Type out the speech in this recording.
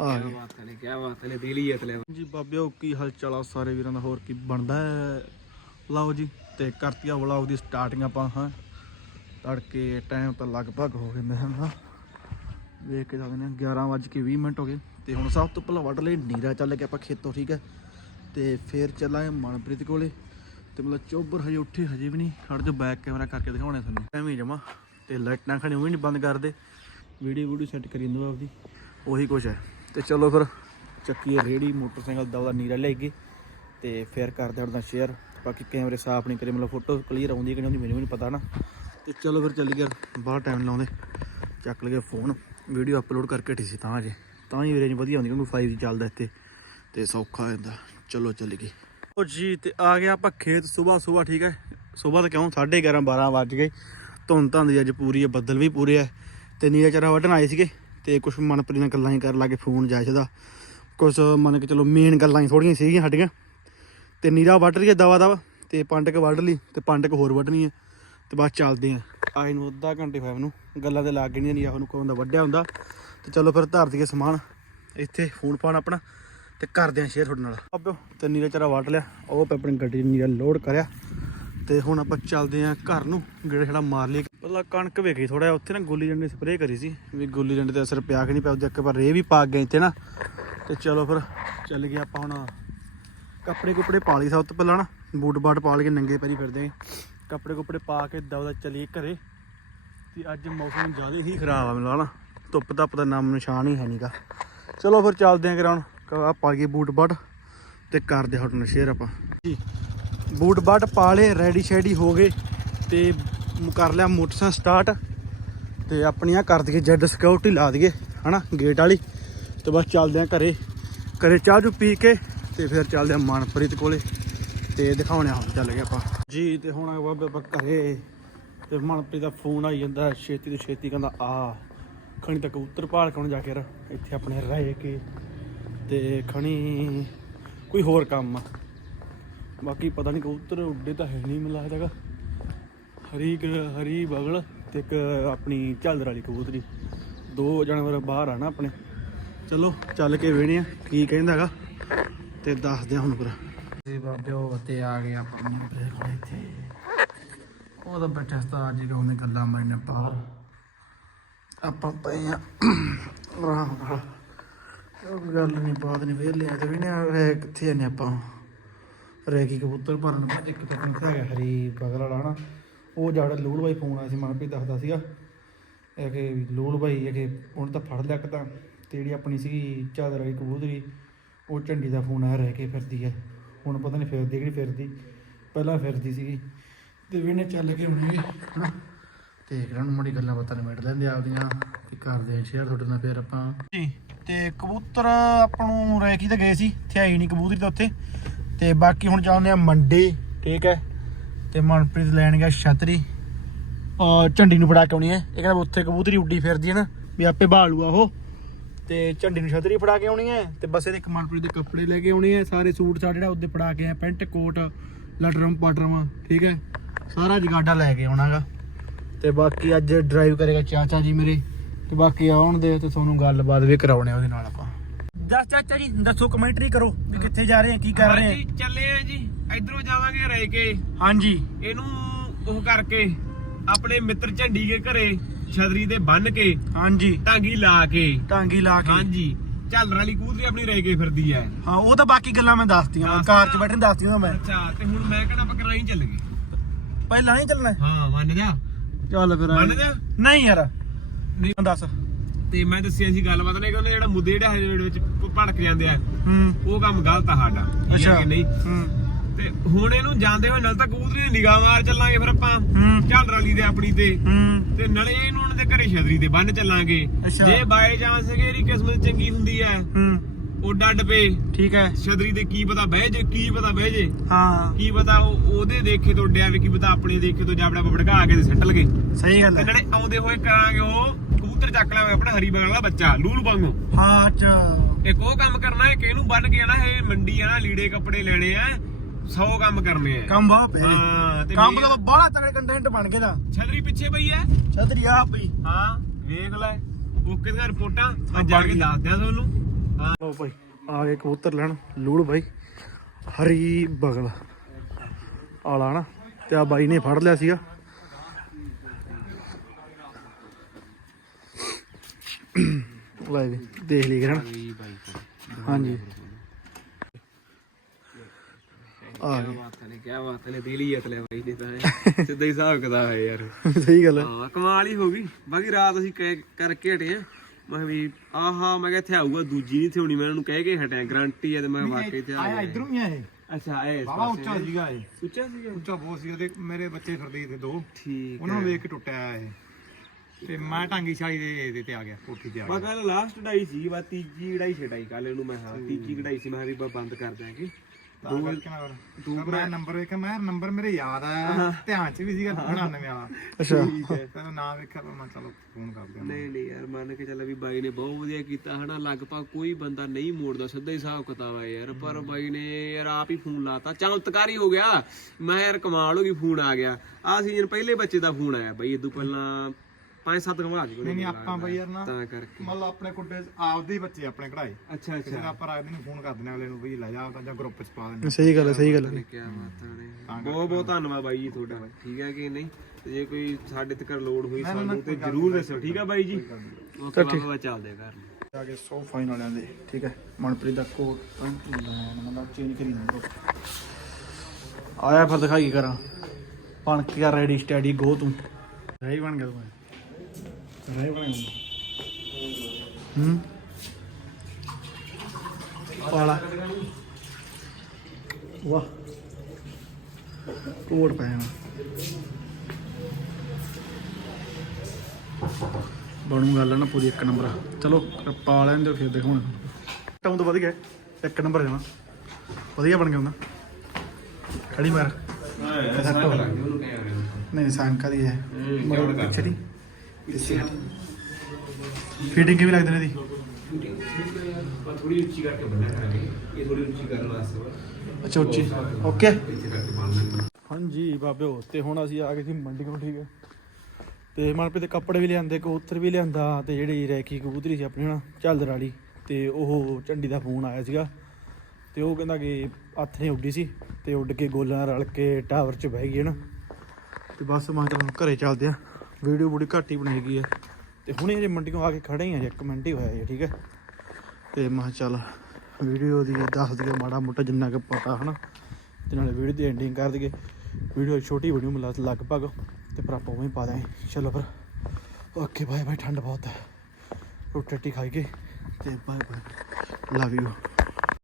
ਆ ਗਏ ਬਾਤ ਕੀ ਬਾਤ ਹੈ ਦਿਲ ਹੀ ਅਤਲੇ ਜੀ ਬਾਬਿਓ ਕੀ ਹਾਲ ਚਾਲ ਆ ਸਾਰੇ ਵੀਰਾਂ ਦਾ? ਹੋਰ ਕੀ ਬਣਦਾ ਹੈ? ਲਓ ਜੀ ਤੇ ਕਰਤੀਆ ਵਲੌਗ ਦੀ ਸਟਾਰਟਿੰਗ ਆਪਾਂ ਹਾਂ? ਤੜਕੇ ਟਾਈਮ ਤਾਂ ਲਗਭਗ ਹੋ ਗਏ ਮੈਂ ਨਾ ਵੇਖ ਕੇ ਜਾਂਦੇ ਨੇ 11 ਵੱਜ ਕੇ 20 ਮਿੰਟ ਹੋ ਗਏ। ਤੇ ਹੁਣ ਸਭ ਤੋਂ ਪਹਿਲਾਂ ਵੱਢ ਲਈ ਨੀਰਾ ਚੱਲ ਕੇ ਆਪਾਂ ਖੇਤੋਂ ਠੀਕ ਹੈ? ਤੇ ਫਿਰ ਚੱਲਾਂਗੇ ਮਨਪ੍ਰੀਤ ਕੋਲੇ। ਤੇ ਮਤਲਬ ਚੋਬਰ ਹਜੇ ਉੱਠੇ ਹਜੇ ਵੀ ਨਹੀਂ। ਖੜ ਜਾ ਬੈਕ ਕੈਮਰਾ ਕਰਕੇ ਦਿਖਾਉਣੇ ਤੁਹਾਨੂੰ। ਐਵੇਂ ਜਮਾ ਤੇ ਲਾਈਟਾਂ ਖਣੇ ਉਹ ਵੀ ਨਹੀਂ ਬੰਦ ਕਰਦੇ। ਵੀਡੀਓ ਵੀਡੀਓ ਸੈੱਟ ਕਰੀ ਦਿੰਦੋ ਆਪਦੀ। ਉਹੀ ਕੁਛ ਹੈ। ਤੇ ਚਲੋ ਫਿਰ ਚੱਕੀਏ ਰੇੜੀ, ਮੋਟਰਸਾਈਕਲ ਦਾ ਉਹਦਾ ਨੀਰਾ ਲੈ ਗਏ ਤੇ ਫਿਰ ਕਰਦੇ ਹਾਂ ਸ਼ੇਅਰ ਬਾਕੀ ਕੈਮਰੇ ਸਾਫ਼ ਨਹੀਂ ਕਰੇ, ਮਤਲਬ ਫੋਟੋ ਕਲੀਅਰ ਆਉਂਦੀ ਹੈ ਕਿ ਨਹੀਂ ਮੈਨੂੰ ਵੀ ਨਹੀਂ ਪਤਾ ਨਾ। ਤੇ ਚਲੋ ਫਿਰ ਚੱਲੀ ਗਿਆ ਬਾਹਰ ਟਾਈਮ ਲਾਉਂਦੇ। ਚੱਕ ਲਗੇ ਫੋਨ ਵੀਡੀਓ ਅਪਲੋਡ ਕਰਕੇ ਹਟੀ ਸੀ ਤਾਂ ਅਜੇ ਤਾਂ ਹੀ ਰੇਂਜ ਵਧੀਆ ਹੁੰਦੀ, ਕਿਉਂਕਿ 5G ਚੱਲਦਾ ਇੱਥੇ ਤੇ ਸੌਖਾ ਹੋ ਜਾਂਦਾ ਚਲੋ ਚੱਲ ਗਏ। ਉਹ ਜੀ, ਤੇ ਆ ਗਿਆ ਆਪਾਂ ਖੇਤ ਸਵੇਰ ਸਵੇਰ, ਠੀਕ ਹੈ? ਸਵੇਰ ਤਾਂ ਕਿਉਂ? 11:30 12 ਵੱਜ ਗਏ। ਧੁੰਦ ਧੰਦ ਅੱਜ ਪੂਰੀ ਹੈ, ਬੱਦਲ ਵੀ ਪੂਰੇ ਹੈ। ਤੇ ਨੀਰਾ ਚਾਰਾ ਵੱਢਣ ਆਏ ਸੀਗੇ। ਤੇ ਕੁਝ ਮਨਪ੍ਰੀਤ ਨਾਲ ਗੱਲਾਂ ਹੀ ਕਰਨ ਲੱਗੇ ਫੋਨ ਜਾਇਦਾ ਕੁਝ ਮੰਨ ਕੇ ਚਲੋ ਮੇਨ ਗੱਲਾਂ ਹੀ ਥੋੜੀਆਂ ਸੀਗੀਆਂ ਸਾਡੀਆਂ। ਤੇ ਨੀਰਾ ਵੱਢ ਰਹੀ ਹੈ ਦਵਾ ਦਵਾ, ਤੇ ਪੰਡਕ ਵੱਢ ਲਈ, ਤੇ ਪੰਡਕ ਹੋਰ ਵੱਢਣੀ ਹੈ, ਤੇ ਬਸ ਚੱਲਦੇ ਆ ਆਏ ਨੂੰ ਅੱਧਾ ਘੰਟੇ ਹੋਇਆ ਮੈਨੂੰ, ਗੱਲਾਂ ਤੇ ਲੱਗ ਗਈਆਂ ਨਹੀਂ ਆਹ ਨੂੰ ਕੋਈ ਹੁੰਦਾ ਵੱਢਿਆ ਹੁੰਦਾ। ਤੇ ਚਲੋ ਫਿਰ ਧਰ ਦਈਏ ਸਮਾਨ, ਇੱਥੇ ਫੋਨ ਪਾਣ ਆਪਣਾ, ਤੇ ਕਰਦੇ ਆ ਸ਼ੇਅਰ ਤੁਹਾਡੇ ਨਾਲ। ਆਪਿਓ ਤੇ ਨੀਰਾ ਚਾਰਾ ਵੱਢ ਲਿਆ, ਉਹ ਆਪਾਂ ਆਪਣੀ ਗੱਡੀ 'ਚ ਨੀਰਾ ਲੋਡ ਕਰਿਆ, ਤੇ ਹੁਣ ਆਪਾਂ ਚੱਲਦੇ ਆ ਘਰ ਨੂੰ, ਗੇੜਾ ਛੜਾ ਮਾਰ ਲਈ ਪਹਿਲਾਂ ਕਣਕ ਵੇਖੀ ਥੋੜਾ ਜਿਹਾ, ਉੱਥੇ ਨਾ ਗੁੱਲੀ ਡੰਡੇ ਸਪਰੇਅ ਕਰੀ ਸੀ, ਵੀ ਗੁੱਲੀ ਡੰਡੇ ਤੇ ਅਸਰ ਪਿਆ ਕਿ ਨਹੀਂ ਪਿਆ, ਉਹਦੇ ਇੱਕ ਵਾਰ ਰੇ ਵੀ ਪਾ ਗਏ ਇੱਥੇ ਨਾ, ਤੇ ਚਲੋ ਫਿਰ ਚੱਲ ਗਏ ਆਪਾਂ ਹੁਣ ਕੱਪੜੇ ਕੁਪੜੇ ਪਾ ਲਈ ਸਭ ਤੋਂ ਪਹਿਲਾਂ ਨਾ, ਬੂਟ ਬਾਟ ਪਾ ਲਈਏ ਨੰਗੇ ਪੈਰੀ ਫਿਰਦੇ ਕੱਪੜੇ ਕੁਪੜੇ ਪਾ ਕੇ ਦਵਦਾ ਚਲੀਏ ਘਰੇ, ਤੇ ਅੱਜ ਮੌਸਮ ਜ਼ਿਆਦਾ ਹੀ ਖਰਾਬ ਆ ਮੈਨੂੰ ਨਾ, ਧੁੱਪ ਧੱਪ ਦਾ ਨਾਮ ਨਿਸ਼ਾਨ ਹੀ ਹੈ ਨਹੀਂਗਾ ਚਲੋ ਫਿਰ ਚੱਲਦੇ ਆਂ ਗਰਾਉਣ ਆ ਪਾ ਗਏ ਬੂਟ ਬਾਟ, ਤੇ ਕਰਦੇ ਹਾਂ ਤੁਹਾਨੂੰ ਸ਼ੇਅਰ ਆਪਾਂ। ਜੀ, ਬੂਟ ਬਾਟ ਪਾ ਲਏ ਰੈਡੀ ਸ਼ੈਡੀ ਹੋ ਗਏ, ਤੇ ਕਰ ਲਿਆ ਮੋਟਰਸਾਈਕਲ ਸਟਾਰਟ ਤੇ ਆਪਣੀਆਂ ਕਰ ਦਈਏ ਜੈਡ ਸਿਕਿਉਰਿਟੀ ਲਾ ਦਈਏ, ਹਨਾ ਗੇਟ ਵਾਲੀ। ਤੇ ਬਸ ਚੱਲਦੇ ਆਂ ਘਰੇ ਘਰੇ ਚਾਹ ਜੂ ਪੀ ਕੇ ਤੇ ਫਿਰ ਚੱਲਦੇ ਆਂ ਮਨਪ੍ਰੀਤ ਕੋਲੇ ਤੇ ਦਿਖਾਉਣੇ ਆ ਹੁਣ ਚੱਲ ਗਏ ਆਪਾਂ। ਜੀ, ਤੇ ਹੁਣ ਆ ਬਾਬੇ ਆਪਾਂ ਘਰੇ, ਤੇ ਮਨਪ੍ਰੀਤ ਦਾ ਫੋਨ ਆਈ ਜਾਂਦਾ ਛੇਤੀ ਤੋਂ ਛੇਤੀ, ਕਹਿੰਦਾ, ਆ, ਖਣੀ ਤੱਕ ਉੱਤਰ ਭਾਲ ਕੋਣ ਜਾ ਕੇ ਇੱਥੇ ਆਪਣੇ ਰਹਿ ਕੇ। ਤੇ ਖਣੀ, ਕੋਈ ਹੋਰ ਕੰਮ ਆ। ਬਾਕੀ ਪਤਾ ਨਹੀਂ ਕਬੂਤਰ ਉੱਡੇ ਤਾਂ ਹੈ ਨਹੀਂ ਮੈਨੂੰ ਹੈਗਾ। ਹਰੀ ਹਰੀ ਬਗਲ ਤੇ ਇੱਕ ਆਪਣੀ ਝਾਲਰ ਵਾਲੀ ਕਬੂਤਰੀ। ਦੋ ਜਾਨਵਰ ਬਾਹਰ ਆ ਨਾ ਆਪਣੇ। ਚਲੋ, ਚੱਲ ਕੇ ਵੇਣੇ ਆ ਕੀ ਕਹਿੰਦਾਗਾ ਤੇ ਦੱਸਦੇ ਆ ਹੁਣ ਫਿਰ। ਜੀ ਬਾਬਿਓ, ਤੇ ਆ ਗਏ ਆਪਾਂ ਮੁੰਡੇ ਕੋਲ ਇੱਥੇ। ਉਹ ਤਾਂ ਬੈਠਾ ਸਤਾ ਅੱਜ ਉਹਨੇ ਗੱਲਾਂ ਮਾਰੀਆਂ ਬਾਹਰ। ਆਪਾਂ ਪਏ ਆ ਆਰਾਮ ਨਾਲ। ਉਹ ਗੱਲ ਨਹੀਂ ਬਾਤ ਨਹੀਂ ਵੇਲੇ ਲਿਆ ਤੇ ਵੀ ਨੇ ਕਿੱਥੇ ਜਾਂਦੇ ਆਪਾਂ। ਰਹਿ ਗਈ ਕਬੂਤਰ ਭਰਨ ਇੱਕ ਤਾਂ ਕਿੱਥੇ ਹੈਗਾ, ਹਰੀ ਬਗਲ ਵਾਲਾ ਨਾ। ਉਹ ਜਿਹੜਾ ਲੂਲ ਬਾਈ ਫੋਨ ਆਇਆ ਸੀ, ਮਨਪ੍ਰੀਤ ਦੱਸਦਾ ਸੀਗਾ। ਇਹ ਕਿ ਲੂਲ ਬਾਈ, ਇਹ ਕਿ ਹੁਣ ਤਾਂ ਫੜ ਲਿਆ ਤਾਂ, ਤੇ ਜਿਹੜੀ ਆਪਣੀ ਸੀਗੀ ਚਾਦਰ ਵਾਲੀ ਕਬੂਤਰੀ, ਉਹ ਝੰਡੀ ਦਾ ਫੋਨ ਆਇਆ, ਰਹਿ ਕੇ ਫਿਰਦੀ ਹੈ ਹੁਣ ਪਤਾ ਨਹੀਂ ਫਿਰਦੀ ਕਿ ਨਹੀਂ ਫਿਰਦੀ। ਪਹਿਲਾਂ ਫਿਰਦੀ ਸੀਗੀ। ਤੇ ਵੀ ਨੇ ਚੱਲ ਕੇ ਹੁਣੇ ਹਨਾ? ਤੇ ਇਹਨਾਂ ਨੂੰ ਮੜੀ ਗੱਲਾਂ ਬਾਤਾਂ ਨਿਬੜ ਲੈਂਦੇ ਆਪਦੀਆਂ ਤੇ ਕਰਦੇ ਆ ਸ਼ੇਅਰ ਤੁਹਾਡੇ ਨਾਲ ਫਿਰ ਆਪਾਂ। ਜੀ, ਤੇ ਕਬੂਤਰ ਆਪਾਂ ਨੂੰ, ਰੈਕੀ ਤਾਂ ਗਏ ਸੀ ਥਿਆਈ ਨਹੀਂ ਕਬੂਤਰੀ ਤਾਂ ਉੱਥੇ। ਤੇ ਬਾਕੀ ਹੁਣ ਚਾਹੁੰਦੇ ਆ ਮੰਡੀ, ਠੀਕ ਹੈ? ਤੇ ਮਨਪ੍ਰੀਤ ਲੈਣ ਗਿਆ ਛਤਰੀ। ਆ ਝੰਡੀ ਨੂੰ ਫੜਾ ਕੇ ਆਉਣੀ ਹੈ। ਇਹ ਕਹਿੰਦਾ ਉੱਥੇ ਕਬੂਤਰੀ ਉੱਡੀ ਫਿਰਦੀ ਹੈ ਨਾ, ਵੀ ਆਪੇ ਭਾਲੂਆ ਉਹ। ਤੇ ਝੰਡੀ ਨੂੰ ਛਤਰੀ ਫੜਾ ਕੇ ਆਉਣੀ ਹੈ ਤੇ ਬਸ ਇਹਦੇ ਮਨਪ੍ਰੀਤ ਦੇ ਕੱਪੜੇ ਲੈ ਕੇ ਆਉਣੇ ਆ ਸਾਰੇ ਸੂਟ ਸਾਟ ਜਿਹੜਾ ਉੱਤੇ ਫੜਾ ਕੇ ਆ ਪੈਂਟ, ਕੋਟ, ਲਟਰਮ, ਪਾਟਰਮ, ਠੀਕ ਹੈ। ਸਾਰਾ ਜਗਾਡਾ ਲੈ ਕੇ ਆਉਣਾਗਾ ਤੇ ਬਾਕੀ ਅੱਜ ਡਰਾਈਵ ਕਰੇਗਾ ਚਾਚਾ ਜੀ ਮੇਰੇ। ਤੇ ਬਾਕੀ ਆਉਣ ਦੇ ਤੇ ਤੁਹਾਨੂੰ ਗੱਲਬਾਤ ਵੀ ਕਰਾਉਣੇ ਆ ਉਹਦੇ ਨਾਲ ਆਪਾਂ। ਦੱਸ ਚਾਚਾ ਜੀ, ਦੱਸੋ ਕਮੈਂਟਰੀ ਕਰੋ ਵੀ ਕਿੱਥੇ ਜਾ ਰਹੇ ਆ, ਕੀ ਕਰ ਰਹੇ ਹਾਂਜੀ, ਚੱਲੇ ਆ ਜੀ। ਇਧਰੋਂ ਜਾਵਾਂਗੇ ਰਹਿ ਕੇ। ਹਾਂਜੀ। ਇਹਨੂੰ ਉਹ ਕਰਕੇ ਆਪਣੇ ਮਿੱਤਰ ਝੰਡੀ ਦੇ ਘਰੇ ਛਤਰੀ ਤੇ ਬੰਨ ਕੇ ਹਾਂਜੀ। ਟਾਂਗੀ ਲਾ ਕੇ। ਟਾਂਗੀ ਲਾ ਕੇ। ਹਾਂਜੀ। ਝਾਲਰ ਵਾਲੀ ਕੂਦਰੀ ਆਪਣੀ ਰਹਿ ਕੇ ਫਿਰਦੀ ਐ। ਹਾਂ ਉਹ ਤਾਂ ਬਾਕੀ ਗੱਲਾਂ ਮੈਂ ਦੱਸਤੀਆਂ ਦੱਸ ਕਾਰ 'ਚ। ਬੈਠੇ ਦੱਸਤੀਆਂ ਮੈਂ। ਅੱਛਾ ਤੇ ਹੁਣ ਮੈਂ ਕਿਹੜਾ ਪਕੜਾਈ ਚੱਲ ਗਏ। ਪਹਿਲਾਂ ਨਹੀਂ ਚੱਲਣਾ? ਹਾਂ ਮੰਨ ਜਾ। ਚੱਲ ਫਿਰ ਮੰਨ ਜਾ? ਨਹੀਂ ਯਾਰ। ਨਹੀਂ ਦੱਸ। ਤੇ ਮੈਂ ਦੱਸਿਆ ਸੀ ਗੱਲਬਾਤ ਨੇ ਕਿ ਉਹਨੇ ਜਿਹੜਾ ਮੁੱਦੇ ਜਿਹੜਾ ਹੈ ਵਿੱਚ ਭੜਕ ਜਾਂਦੇ ਆ ਹੂੰ। ਉਹ ਕੰਮ ਗਲਤ ਆ ਸਾਡਾ। ਅੱਛਾ। ਹੈ ਨਹੀਂ? ਹੂੰ। ਤੇ ਹੁਣ ਇਹਨੂੰ ਜਾਂਦੇ ਹੋਏ ਨਾਲ ਤਾਂ ਕਬੂਤਰੀ ਦੀ ਨਿਗਾਹ ਮਾਰ ਚੱਲਾਂਗੇ ਫਿਰ ਆਪਾਂ। ਹੂੰ। ਝਾਲਰ ਵਾਲੀ ਦੇ ਆਪਣੀ ਤੇ। ਹੂੰ। ਤੇ ਨਾਲੇ ਇਹਨੂੰ ਉਹਨਾਂ ਦੇ ਘਰੇ ਛਤਰੀ ਤੇ ਬੰਨ ਚੱਲਾਂਗੇ। ਅੱਛਾ। ਜੇ ਬਾਏ ਚਾਂਸ ਇਹਦੀ ਕਿਸਮਤ ਚੰਗੀ ਹੁੰਦੀ ਐ ਹੂੰ। ਉਹ ਡੱਡ ਪਏ। ਠੀਕ ਹੈ। ਛਤਰੀ ਤੇ ਕੀ ਪਤਾ ਬਹਿ ਜੇ ਕੀ ਪਤਾ ਬਹਿ ਜੇ। ਹਾਂ। ਕੀ ਪਤਾ ਉਹ- ਉਹਦੇ ਦੇਖੇ ਤੋਂ ਡਿਆ ਵੀ ਕੀ ਪਤਾ ਆਪਣੇ ਦੇਖੇ ਤੋਂ ਜਾਬੜਾ ਭੜਕਾ ਕੇ ਤੇ ਸੱਟ ਲਗੇ। ਸਹੀ ਗੱਲ ਤੇ ਹੈ। ਨਾਲੇ ਆਉਂਦੇ ਹੋਏ ਕਰਾਂਗੇ ਉਹ ਕਬੂਤਰ ਚੱਕ ਲਾਂਗੇ ਆਪਣਾ ਹਰੀ ਬਗਲ ਵਾਲਾ ਬੱਚਾ ਲੂਲ ਵਾਂਗੂ। ਹਾਂ ਅੱਛਾ। ਇੱਕ ਉਹ ਕੰਮ ਕਰਨਾ ਹੈ ਕਿ ਇਹਨੂੰ ਬੰਨ ਕੇ ਨਾ ਇਹ ਮੰਡੀ ਆ ਨਾ ਲੀੜੇ ਕੱਪੜੇ ਲੈਣੇ ਆ। 100 ਕੰਮ ਕਰਨੇ ਆ। ਕੰਮ ਬਹੁਤ ਪਏ। ਹਾਂ ਤੇ ਕੰਮ ਦਾ ਬੜਾ ਤਗੜੇ ਕੰਟੈਂਟ ਬਣ ਗਿਆ ਦਾ ਛਤਰੀ ਪਿੱਛੇ ਪਈ ਐ? ਛਤਰੀ ਆ ਪਈ। ਹਾਂ ਵੇਖ ਲੈ। ਓਕੇ ਦੀਆਂ ਰਿਪੋਰਟਾਂ। ਹਾਂ, ਅੱਜ ਜਾ ਕੇ। ਦੱਸ ਦਿਆਂ ਤੁਹਾਨੂੰ। ਲੋ ਭਾਈ ਆ ਗਏ ਕਬੂਤਰ ਲੈਣ। ਲੂੜ ਭਾਈ ਹਰੀ ਬਗਲ। ਆਲਾ ਨਾ ਤੇ ਆ ਬਾਈ ਨੇ ਫੜ ਲਿਆ ਸੀਗਾ। ਲੈ ਵੀ ਦੇਖ ਲਈ ਕਰਨ ਹਾਂਜੀ। ਆ ਗਏ। ਬਾਤ ਨੇ ਕਿਆ ਬਾਤ ਨੇ ਦਿਲ ਹੀ ਅਤਲੇ ਬਾਈ ਨੇ ਤਾਂ ਸਿੱਧਾ ਹੀ ਹਿਸਾਬ ਕਿਤਾਬ ਹੈ ਯਾਰ। ਸਹੀ ਗੱਲ ਹੈ। ਹਾਂ ਕਮਾਲ ਹੀ ਹੋ ਗਈ। ਬਾਕੀ ਰਾਤ ਅਸੀਂ ਕਹਿ ਕਰਕੇ ਹਟੇ ਆ। ਮੈਂ ਕਿਹਾ ਵੀ ਆਹਾ ਮੈਂ ਕਿਹਾ ਇੱਥੇ ਆਊਗਾ ਦੂਜੀ ਨਹੀਂ ਥੋਣੀ ਮੈਂ ਉਹਨੂੰ ਕਹਿ ਕੇ ਹਟਿਆ ਗਾਰੰਟੀ ਹੈ ਤੇ ਮੈਂ ਵਾਕਈ ਇੱਥੇ ਆ ਆਇਆ ਗਿਆ। ਇਧਰੋਂ ਹੀ ਆ ਇਹ? ਅੱਛਾ ਇਹ ਇਸ ਬਾਬਾ ਪਾਸੇ। ਉੱਚਾ ਸੀਗਾ ਇਹ। ਉੱਚਾ ਸੀਗਾ? ਉੱਚਾ ਬਹੁਤ ਸੀਗਾ ਤੇ ਮੇਰੇ ਬੱਚੇ ਫਿਰਦੇ ਸੀ ਦੋ। ਠੀਕ ਉਹਨਾਂ ਨੂੰ ਵੇਖ ਕੇ ਟੁੱਟਿਆ ਇਹ। ਤੇ ਮੈਂ ਟਾਂਗੀ ਛਾਲੀ ਦੇ ਇਹਦੇ ਤੇ ਆ ਗਿਆ ਕੋਠੀ ਤੇ ਆ ਮੈਂ ਗਿਆ। ਕੱਲ ਲਾਸਟ ਡਾਈ ਸੀ ਬਾ ਤੀਜੀ ਡਾਈ ਛਡਾਈ ਕੱਲ ਇਹਨੂੰ ਮੈਂ ਹਾਂ ਤੀਜੀ ਕਢਾਈ ਸੀ ਮੈਂ ਕਿਹਾ ਵੀ ਬਾ ਬੰਦ ਕਰ ਦਿਆਂਗੇ। ਤਾਂ ਕਰਕੇ ਮੈਂ ਫਿਰ ਤੂੰ ਮੈਂ ਨੰਬਰ ਵੇਖਿਆ ਮੈਂ ਨੰਬਰ ਮੇਰੇ ਯਾਦ ਆਇਆ ਧਿਆਨ ਚ ਵੀ ਸੀਗਾ 99 ਵਾਲਾ। ਅੱਛਾ। ਠੀਕ ਹੈ ਤੇ ਮੈਂ ਨਾਂ ਵੇਖਿਆ ਤਾਂ ਮੈਂ ਚਲੋ ਫੋਨ ਕਰ ਦਿਆਂ ਨਹੀਂ ਨਹੀਂ ਯਾਰ ਮੰਨ ਕੇ ਚੱਲ ਵੀ ਬਾਈ ਨੇ ਬਹੁਤ ਵਧੀਆ ਕੀਤਾ ਹਨਾ ਲਗਭਗ ਕੋਈ ਬੰਦਾ ਨਹੀਂ ਮੋੜਦਾ ਸਿੱਧਾ ਹੀ ਹਿਸਾਬ ਕਿਤਾਬ ਹੈ ਯਾਰ ਪਰ ਬਾਈ ਨੇ ਯਾਰ ਆਪ ਹੀ ਫੋਨ ਲਾਤਾ। ਚਮਤਕਾਰੀ ਹੋ ਗਿਆ ਮੈਂ ਯਾਰ ਕਮਾਲ ਹੋ ਗਈ ਫੋਨ ਆ ਗਿਆ। ਆ ਸੀਜ਼ਨ ਪਹਿਲੇ ਬੱਚੇ ਦਾ ਫੋਨ ਆਇਆ ਬਾਈ ਇਦੋਂ ਪਹਿਲਾਂ ਪੰਜ ਸੱਤ ਘਮਾ ਜੀ ਨਹੀਂ ਨਹੀਂ ਆਪਾਂ ਬਈ ਯਾਰ ਨਾ ਤਾਂ ਕਰਕੇ। ਮਤਲਬ ਆਪਣੇ ਕੁੱਡੇ ਆਪਦੇ ਹੀ ਬੱਚੇ ਆਪਣੇ ਕਢਾਏ ਅੱਛਾ ਕਿਸੇ ਦਾ ਆਪਾਂ ਰਾਤ ਨੂੰ ਫੋਨ ਕਰ ਦਿੰਦੇ ਅਗਲੇ ਨੂੰ ਵੀ ਲੈ ਜਾ ਤਾਂ ਜਾਂ ਗਰੁੱਪ ਚ ਪਾ ਦਿੰਦੇ ਸਹੀ ਗੱਲ ਹੈ ਸਹੀ ਗੱਲ ਹੈ। ਕਿਆ ਬਾਤਾਂ ਨੇ ਬਹੁਤ ਬਹੁਤ ਧੰਨਵਾਦ ਬਾਈ ਜੀ ਤੁਹਾਡਾ। ਠੀਕ ਹੈ ਕਿ ਨਹੀਂ? ਤੇ ਜੇ ਕੋਈ ਸਾਡੇ ਤੱਕ ਲੋੜ ਹੋਈ ਸਾਨੂੰ ਤੇ ਜਰੂਰ ਦੱਸੋ ਠੀਕ ਹੈ ਬਾਈ ਜੀ? ਓਕੇ ਬਾਬਾ ਚੱਲਦੇ ਆ ਘਰ ਨੂੰ। ਆ ਗਏ ਸੋ ਫਾਈਨ ਵਾਲਿਆਂ ਦੇ ਠੀਕ ਹੈ? ਮਨਪ੍ਰੀਤ ਦਾ ਕੋਟ ਪੈਂਟ ਮਤਲਬ ਚੇਂਜ ਕਰੀ ਨਾ ਆਇਆ ਫਿਰ ਦਿਖਾਈ ਕਰਾਂ। ਬਣ ਕੇ ਰੈਡੀ ਸਟੈਡੀ ਗੋ ਤੂੰ। ਰਹੀ ਬਣ ਗਿਆ ਤੂੰ। ਰਹੀ ਬਣ ਗਿਆ ਹੂੰ। ਪਾਲਾ ਵਾਹ ਕੋਟ ਪੈਣਾ ਬਣੂ ਗੱਲ ਨਾ ਪੂਰੀ ਇੱਕ ਨੰਬਰ। ਚਲੋ ਪਾ ਲੈਣ ਦਿਓ ਫਿਰ ਦੇਖੋ ਟਾਉਂ ਤੋਂ ਵਧ ਗਿਆ ਇੱਕ ਨੰਬਰ ਜਾਣਾ ਵਧੀਆ ਬਣ ਗਿਆ ਹੁੰਦਾ ਖੜੀ ਮਾਰ ਨਹੀਂ ਸੰਕਾ ਦੀ ਹੈ ਮਰੋ ਪਿੱਛੇ ਦੀ ਫੀਡਿੰਗ ਕਿਵੇਂ ਲੱਗਦੇ ਨੇ ਇਹਦੀ? ਥੋੜੀ ਉੱਚੀ ਕਰਕੇ ਬੰਨਿਆ ਕਰਾਂਗੇ। ਇਹ ਥੋੜੀ ਉੱਚੀ ਕਰਨ ਵਾਸਤੇ ਅੱਛਾ ਉੱਚੀ। ਓਕੇ ਇੱਥੇ ਕਰਕੇ ਬੰਨ ਲੈਂਦੇ ਹਾਂਜੀ ਬਾਬਿਓ ਤੇ ਹੁਣ ਅਸੀਂ ਆ ਗਏ ਸੀ ਮੰਡੀ ਕੋਲ ਠੀਕ ਹੈ ਤੇ ਮਨਪ੍ਰੀਤ ਦੇ ਕੱਪੜੇ ਵੀ ਲਿਆਂਦੇ ਕਬੂਤਰ ਵੀ ਲਿਆਂਦਾ ਤੇ ਜਿਹੜੀ ਰੈਕੀ ਕਬੂਤਰੀ ਸੀ ਆਪਣੀ ਹਨਾ ਝਲਦਰ ਵਾਲੀ ਤੇ ਉਹ ਝੰਡੀ ਦਾ ਫੋਨ ਆਇਆ ਸੀਗਾ। ਤੇ ਉਹ ਕਹਿੰਦਾ ਕਿ ਹੱਥ ਨੇ ਉੱਡੀ ਸੀ ਤੇ ਉੱਡ ਕੇ ਗੋਲਾਂ ਨਾਲ ਰਲ ਕੇ ਟਾਵਰ 'ਚ ਬਹਿ ਗਈ ਹਨਾ ਤੇ ਬਸ ਮੈਂ ਹੁਣ ਘਰੇ ਚੱਲਦੇ ਆ ਵੀਡੀਓ ਬੜੀ ਘੱਟ ਹੀ ਬਣਾਈ ਗਈ ਹੈ ਤੇ ਹੁਣੇ ਜੇ ਮੰਡੀੋਂ ਆ ਕੇ ਖੜੇ ਹੀ ਆ ਜੇ ਇੱਕ ਮਿੰਟ ਹੀ ਹੋਇਆ ਜੀ ਠੀਕ ਹੈ? ਤੇ ਮੈਂ ਕਿਹਾ ਚੱਲ ਵੀਡੀਓ ਦੀ ਦੱਸ ਦਈਏ, ਮਾੜਾ ਮੋਟਾ ਜਿੰਨਾ ਕੁ ਪਤਾ, ਹਨਾ? ਤੇ ਨਾਲੇ ਵੀਡੀਓ ਦੀ ਐਂਡਿੰਗ ਕਰ ਦਈਏ। ਵੀਡੀਓ ਛੋਟੀ ਵੀਡੀਓ ਮਿਲਾ ਲਗਭਗ, ਤੇ ਪਰ ਆਪਾਂ ਉਵੇਂ ਹੀ ਪਾ ਦਾਂਗੇ ਚਲੋ ਫਿਰ। ਓਕੇ ਬਾਏ ਬਾਏ ਠੰਡ ਬਹੁਤ ਹੈ। ਰੋਟੀ ਰਾਟੀ ਖਾਈਏ ਤੇ ਬਾਏ ਬਾਏ ਲਵ ਯੂ